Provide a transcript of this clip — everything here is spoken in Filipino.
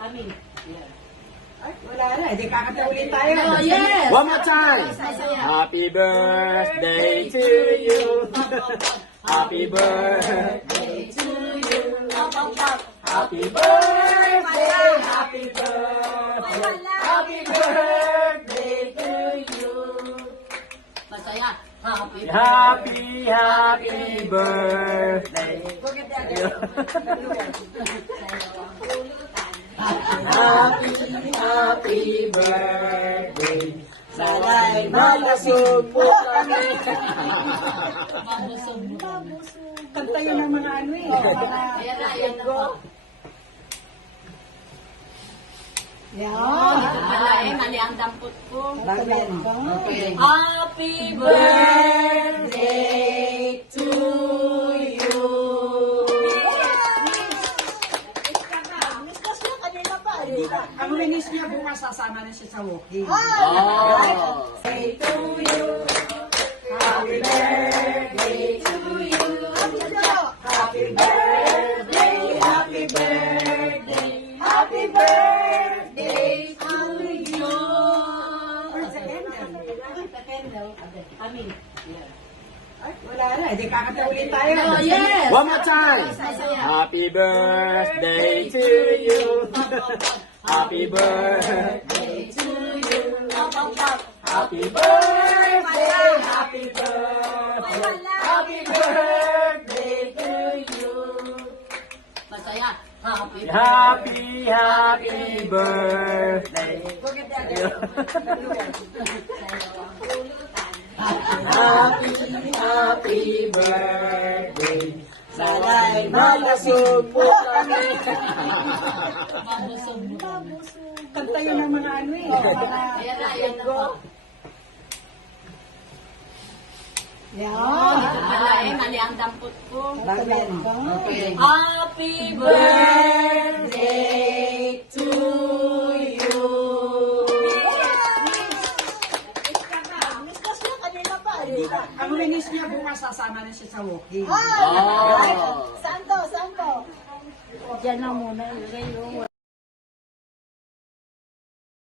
Amin. Ay, wala na. Hindi kakanta ulit tayo. Oh, yes! One more time. Happy birthday to you. Happy birthday to you. Happy birthday, happy birthday, happy birthday to you. Masaya. Happy. Happy birthday. Happy birthday. Sana'y malasog po kami. Kanta yun ng mga ano eh. Ayan na, ayan na po. Yan. Ito pala eh, mali ang dampot ko. Okay. Happy birthday to you. Ang linis niya bukas sasama na siya sa walking. Oh. Say to you. Happy birthday to you. Happy birthday, happy birthday, happy birthday to you. Where's the candle? Amin. Ay, wala na. Hindi kakanta ulit tayo. Oh, yes! One more time. Happy birthday to you. Happy birthday to you. Happy birthday, happy birthday, happy birthday to you. Masaya. Happy. Happy birthday. Happy birthday. Sana'y malasog po kami. Kanta yun ng mga ano eh. Ayan na, ayan na po. Yan. Ito pala eh, mali ang dampot ko. Okay. Happy birthday to you. Ang linis niya bukas sasama na siya sa walking. Oh. Diyan na muna. Ilagay yung